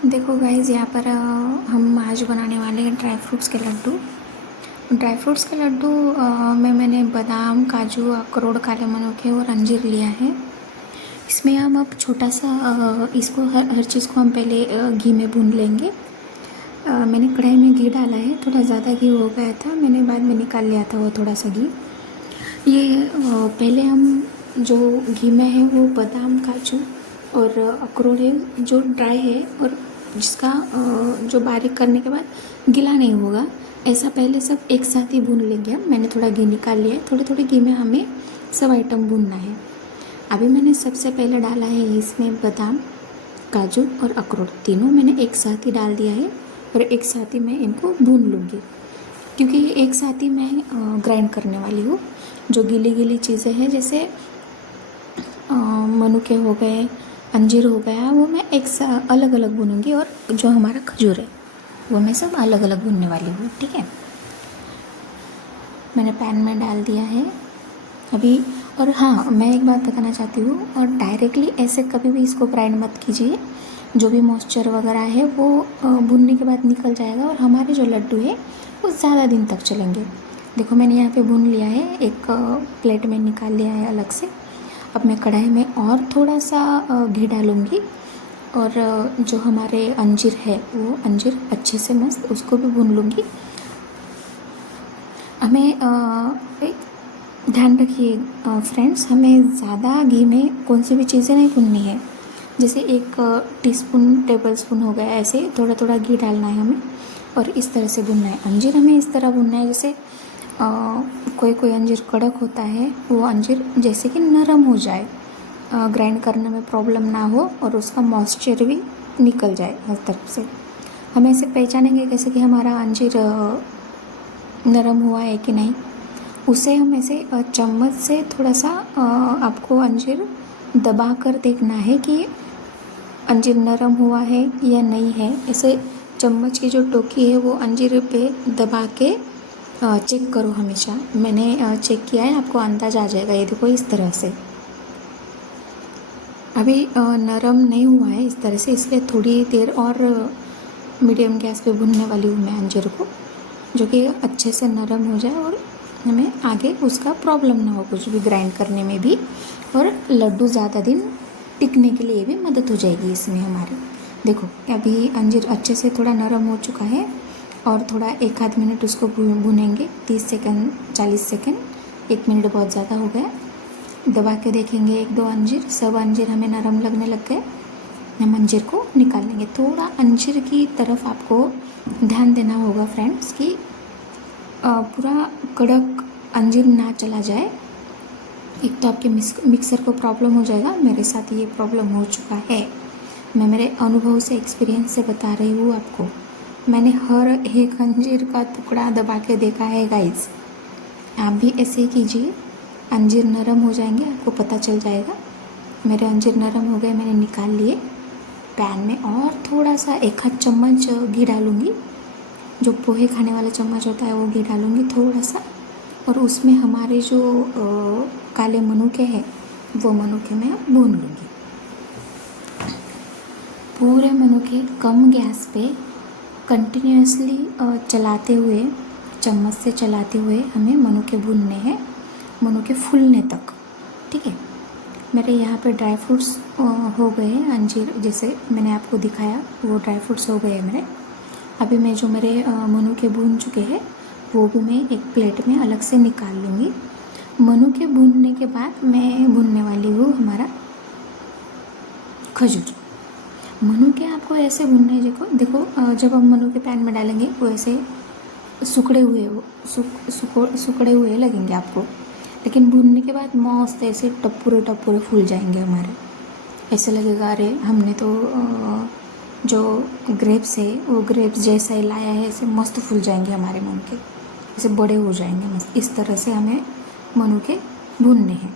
देखो गाइज़, यहाँ पर हम आज बनाने वाले हैं ड्राई फ्रूट्स के लड्डू। में मैंने बादाम, काजू, अखरोट, काले मनुके और अंजीर लिया है। इसमें हम अब छोटा सा इसको हर चीज़ को हम पहले घी में भून लेंगे। मैंने कढ़ाई में घी डाला है, थोड़ा ज़्यादा घी हो गया था, मैंने बाद में निकाल लिया था वो थोड़ा सा घी। ये पहले हम जो घी में है वो बादाम, काजू और अखरोट है जो ड्राई है और जिसका जो बारीक करने के बाद गीला नहीं होगा, ऐसा पहले सब एक साथ ही भून लेंगे हम। मैंने थोड़ा घी निकाल लिया है, थोड़े थोड़े घी में हमें सब आइटम भूनना है। अभी मैंने सबसे पहले डाला है इसमें बादाम, काजू और अखरोट, तीनों मैंने एक साथ ही डाल दिया है और एक साथ ही मैं इनको भून लूँगी, क्योंकि ये एक साथ ही मैं ग्राइंड करने वाली हूँ। जो गीली गीली चीज़ें हैं जैसे मनुके हो गए, अंजीर हो गया, वो मैं अलग अलग भूनूंगी और जो हमारा खजूर है वो मैं सब अलग अलग भूनने वाली हूँ। ठीक है, मैंने पैन में डाल दिया है अभी। और हाँ, मैं एक बात बताना चाहती हूँ, और डायरेक्टली ऐसे कभी भी इसको ग्राइंड मत कीजिए। जो भी मॉइस्चर वगैरह है वो भूनने के बाद निकल जाएगा और हमारे जो लड्डू है वो ज़्यादा दिन तक चलेंगे। देखो, मैंने यहाँ पे भून लिया है, एक प्लेट में निकाल लिया है अलग से। अब मैं कढ़ाई में और थोड़ा सा घी डालूँगी और जो हमारे अंजीर है वो अंजीर अच्छे से मस्त उसको भी भून लूँगी। हमें ध्यान रखिए फ्रेंड्स, हमें ज़्यादा घी में कौन सी भी चीज़ें नहीं भूननी है। जैसे 1 टीस्पून टेबल स्पून हो गया, ऐसे थोड़ा थोड़ा घी डालना है हमें और इस तरह से भूनना है। अंजीर हमें इस तरह भूनना है जैसे कोई कोई अंजीर कड़क होता है, वो अंजीर जैसे कि नरम हो जाए, ग्राइंड करने में प्रॉब्लम ना हो और उसका मॉइस्चर भी निकल जाए हर तरफ से। हम ऐसे पहचानेंगे कैसे कि हमारा अंजीर नरम हुआ है कि नहीं, उसे हम ऐसे चम्मच से थोड़ा सा आपको अंजीर दबा कर देखना है कि अंजीर नरम हुआ है या नहीं है। ऐसे चम्मच की जो टोकी है वो अंजीर पे दबा के चेक करो हमेशा। मैंने चेक किया है, आपको अंदाज़ा आ जाएगा। ये देखो इस तरह से अभी नरम नहीं हुआ है इस तरह से, इसलिए थोड़ी देर और मीडियम गैस पे भूनने वाली हूँ मैं अंजीर को, जो कि अच्छे से नरम हो जाए और हमें आगे उसका प्रॉब्लम ना हो कुछ भी ग्राइंड करने में भी, और लड्डू ज़्यादा दिन टिकने के लिए भी मदद हो जाएगी इसमें हमारी। देखो, अभी अंजीर अच्छे से थोड़ा नरम हो चुका है और थोड़ा 1 आध मिनट उसको भूनेंगे, 30 सेकंड 40 सेकंड, 1 मिनट बहुत ज़्यादा हो गया। दबा के देखेंगे 1-2 अंजीर, सब अंजीर हमें नरम लगने लग गए, हम अंजीर को निकाल लेंगे। थोड़ा अंजीर की तरफ आपको ध्यान देना होगा फ्रेंड्स कि पूरा कड़क अंजीर ना चला जाए। एक तो आपके मिक्सर को प्रॉब्लम हो जाएगा, मेरे साथ ये प्रॉब्लम हो चुका है। मैं मेरे अनुभव से, एक्सपीरियंस से बता रही हूँ आपको। मैंने हर एक अंजीर का टुकड़ा दबा के देखा है गाइस। आप भी ऐसे ही कीजिए, अंजीर नरम हो जाएंगे, आपको पता चल जाएगा। मेरे अंजीर नरम हो गए, मैंने निकाल लिए। पैन में और थोड़ा सा 1 आध चम्मच घी डालूँगी, जो पोहे खाने वाला चम्मच होता है वो घी डालूँगी थोड़ा सा, और उसमें हमारे जो काले मनुके हैं वो मनुके मैं भून लूँगी। पूरे मनुके कम गैस पे कंटिन्यूसली चलाते हुए, चम्मच से चलाते हुए हमें मनुके भूनने हैं, मनुके फूलने तक। ठीक है, मेरे यहाँ पे ड्राई फ्रूट्स हो गए हैं, अंजीर जैसे मैंने आपको दिखाया वो ड्राई फ्रूट्स हो गए हैं मेरे। अभी मैं जो मेरे मनुके भून चुके हैं वो भी मैं एक प्लेट में अलग से निकाल लूँगी। मनुके भूनने के बाद मैं भूनने वाली हूँ हमारा खजूर। मनुके आपको ऐसे भूनने हैं, देखो जब हम मनुके पैन में डालेंगे वो ऐसे सुखड़े हुए लगेंगे आपको, लेकिन भूनने के बाद मस्त ऐसे टप्पूरे टप्पूरे फूल जाएंगे हमारे। ऐसे लगेगा अरे हमने तो जो ग्रेप्स है वो ग्रेप्स जैसा ही लाया है, ऐसे मस्त फूल जाएंगे हमारे मनुके, ऐसे बड़े हो जाएंगे मस्त। इस तरह से हमें मनुके भूनने हैं।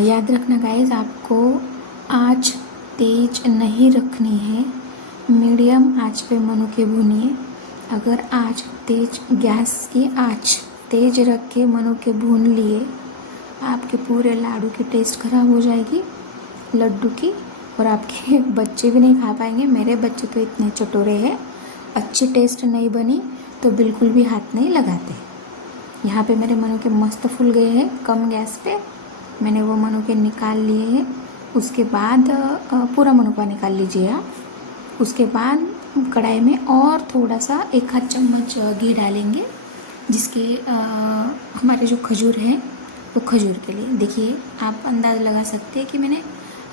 याद रखना गाइस, आपको आँच तेज नहीं रखनी है, मीडियम आँच पे मनुके भूनिए। अगर गैस की आँच तेज रख के मनुके भून लिए, आपके पूरे लाडू की टेस्ट ख़राब हो जाएगी, लड्डू की, और आपके बच्चे भी नहीं खा पाएंगे। मेरे बच्चे तो इतने चटोरे हैं, अच्छी टेस्ट नहीं बनी तो बिल्कुल भी हाथ नहीं लगाते। यहाँ पे मेरे मनुके मस्त फूल गए हैं कम गैस पे। मैंने वो मनुके निकाल लिए हैं। उसके बाद पूरा मनुका निकाल लीजिए आप। उसके बाद कढ़ाई में और थोड़ा सा 1 चम्मच घी डालेंगे, जिसके हमारे जो खजूर है वो खजूर के लिए। देखिए आप अंदाज़ लगा सकते हैं कि मैंने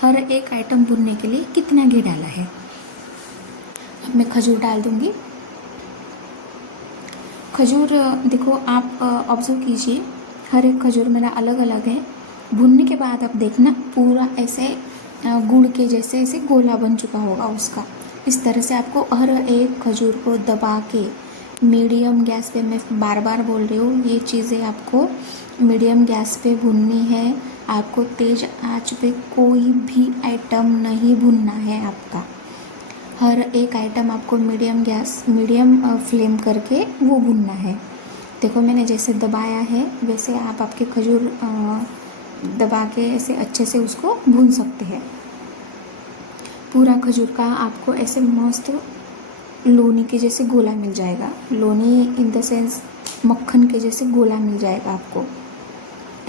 हर एक आइटम भुनने के लिए कितना घी डाला है। अब मैं खजूर डाल दूँगी। खजूर देखो आप ऑब्ज़र्व कीजिए, हर एक खजूर मेरा अलग अलग है। भुनने के बाद आप देखना पूरा ऐसे गुड़ के जैसे ऐसे गोला बन चुका होगा उसका। इस तरह से आपको हर एक खजूर को दबा के मीडियम गैस पे, मैं बार बार बोल रही हूँ ये चीज़ें आपको मीडियम गैस पे भुननी है। आपको तेज़ आंच पे कोई भी आइटम नहीं भुनना है आपका। हर एक आइटम आपको मीडियम फ्लेम करके वो भुनना है। देखो मैंने जैसे दबाया है वैसे आप आपके खजूर दबा के ऐसे अच्छे से उसको भून सकते हैं। पूरा खजूर का आपको ऐसे मस्त लोनी के जैसे गोला मिल जाएगा। लोनी इन द सेंस मक्खन के जैसे गोला मिल जाएगा आपको।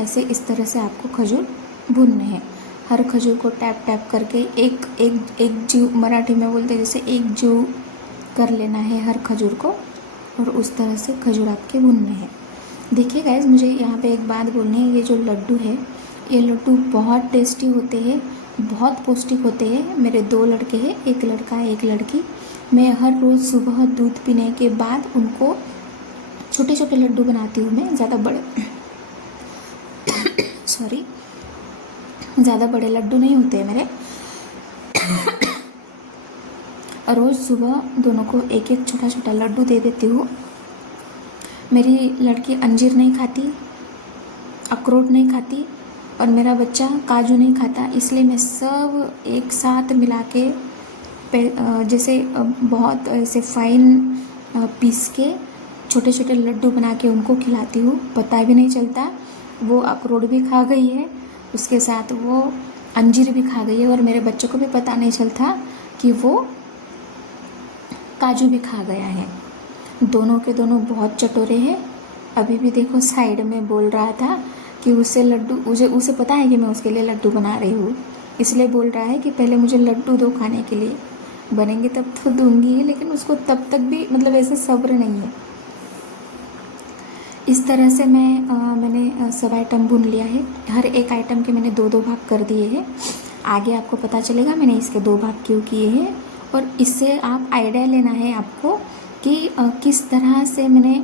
ऐसे इस तरह से आपको खजूर भूनने हैं। हर खजूर को टैप टैप करके एक जीव, मराठी में बोलते जैसे एक जीव कर लेना है हर खजूर को, और उस तरह से खजूर आपके भुनने हैं। देखिए गाइस, मुझे यहाँ पे एक बात बोलनी है, ये जो लड्डू है ये लड्डू बहुत टेस्टी होते हैं, बहुत पौष्टिक होते हैं। मेरे 2 लड़के हैं, एक लड़का है एक लड़की। मैं हर रोज़ सुबह दूध पीने के बाद उनको छोटे छोटे लड्डू बनाती हूँ। मैं ज़्यादा बड़े लड्डू नहीं होते हैं मेरे। रोज़ सुबह दोनों को एक एक छोटा छोटा लड्डू दे देती हूँ। मेरी लड़की अंजीर नहीं खाती, अखरोट नहीं खाती, और मेरा बच्चा काजू नहीं खाता। इसलिए मैं सब एक साथ मिला के जैसे बहुत ऐसे फाइन पीस के छोटे छोटे लड्डू बना के उनको खिलाती हूँ। पता भी नहीं चलता, वो अखरोट भी खा गई है, उसके साथ वो अंजीर भी खा गई है, और मेरे बच्चों को भी पता नहीं चलता कि वो काजू भी खा गया है। दोनों के दोनों बहुत चटोरे हैं। अभी भी देखो साइड में बोल रहा था कि उसे पता है कि मैं उसके लिए लड्डू बना रही हूँ, इसलिए बोल रहा है कि पहले मुझे लड्डू दो खाने के लिए। बनेंगे तब तो दूंगी, लेकिन उसको तब तक भी मतलब ऐसे सब्र नहीं है। इस तरह से मैंने सब आइटम भून लिया है। हर एक आइटम के मैंने 2-2 भाग कर दिए हैं। आगे आपको पता चलेगा मैंने इसके 2 भाग क्यों किए हैं, और इससे आप आइडिया लेना है आपको कि किस तरह से मैंने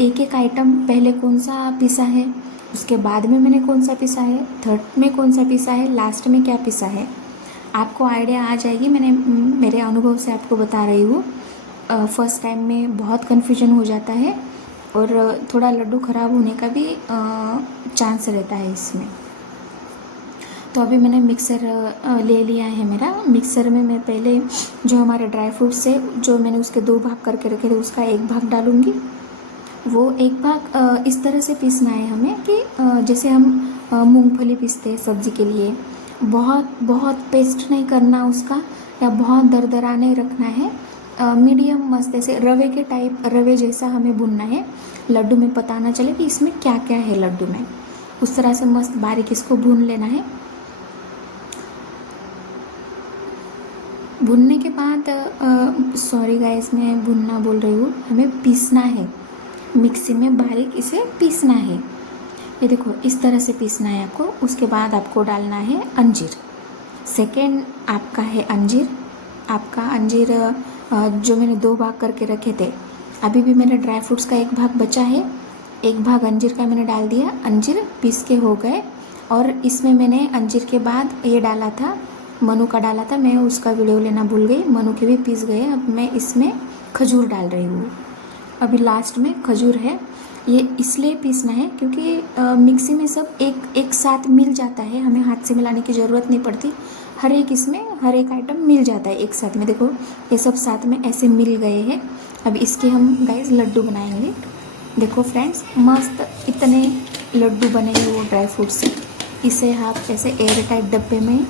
एक एक आइटम पहले कौन सा पीसा है, उसके बाद में मैंने कौन सा पीसा है, थर्ड में कौन सा पीसा है, लास्ट में क्या पीसा है। आपको आइडिया आ जाएगी। मेरे अनुभव से आपको बता रही हूँ। फर्स्ट टाइम में बहुत कन्फ्यूजन हो जाता है, और थोड़ा लड्डू ख़राब होने का भी चांस रहता है इसमें। तो अभी मैंने मिक्सर ले लिया है मेरा। मिक्सर में मैं पहले जो हमारे ड्राई फ्रूट्स है, जो मैंने उसके 2 भाग करके रखे थे, उसका 1 भाग डालूँगी। वो 1 भाग इस तरह से पीसना है हमें कि जैसे हम मूंगफली पीसते हैं सब्ज़ी के लिए। बहुत पेस्ट नहीं करना उसका, या बहुत दरदरा नहीं रखना है। मीडियम मस्त ऐसे रवे जैसा हमें भुनना है। लड्डू में पता ना चले कि इसमें क्या क्या है लड्डू में। उस तरह से मस्त बारीक इसको भून लेना है। भुनने के बाद सॉरी गाइस, मैं भुनना बोल रही हूँ, हमें पीसना है। मिक्सी में बारीक इसे पीसना है। ये देखो इस तरह से पीसना है आपको। उसके बाद आपको डालना है अंजीर। सेकेंड आपका है अंजीर। आपका अंजीर जो मैंने 2 भाग करके रखे थे, अभी भी मेरे ड्राई फ्रूट्स का 1 भाग बचा है। 1 भाग अंजीर का मैंने डाल दिया। अंजीर पीस के हो गए। और इसमें मैंने अंजीर के बाद ये डाला था, मनु का डाला था। मैं उसका वीडियो लेना भूल गई। मनु के भी पीस गए। अब मैं इसमें खजूर डाल रही हूँ। अभी लास्ट में खजूर है। ये इसलिए पीसना है क्योंकि मिक्सी में सब एक साथ मिल जाता है, हमें हाथ से मिलाने की ज़रूरत नहीं पड़ती। हर एक आइटम मिल जाता है एक साथ में। देखो ये सब साथ में ऐसे मिल गए हैं। अब इसके हम गाइस लड्डू बनाएंगे। देखो फ्रेंड्स, मस्त इतने लड्डू बनेंगे वो ड्राई फ्रूट से। इसे आप ऐसे एयर टाइट डब्बे में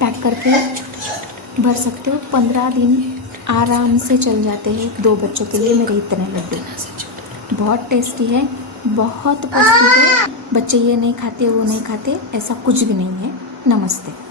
पैक करके भर सकते हो। 15 दिन आराम से चल जाते हैं 2 बच्चों के लिए मेरे इतने लड्डू। बहुत टेस्टी है, बहुत पौष्टिक है। बच्चे ये नहीं खाते वो नहीं खाते ऐसा कुछ भी नहीं है। नमस्ते।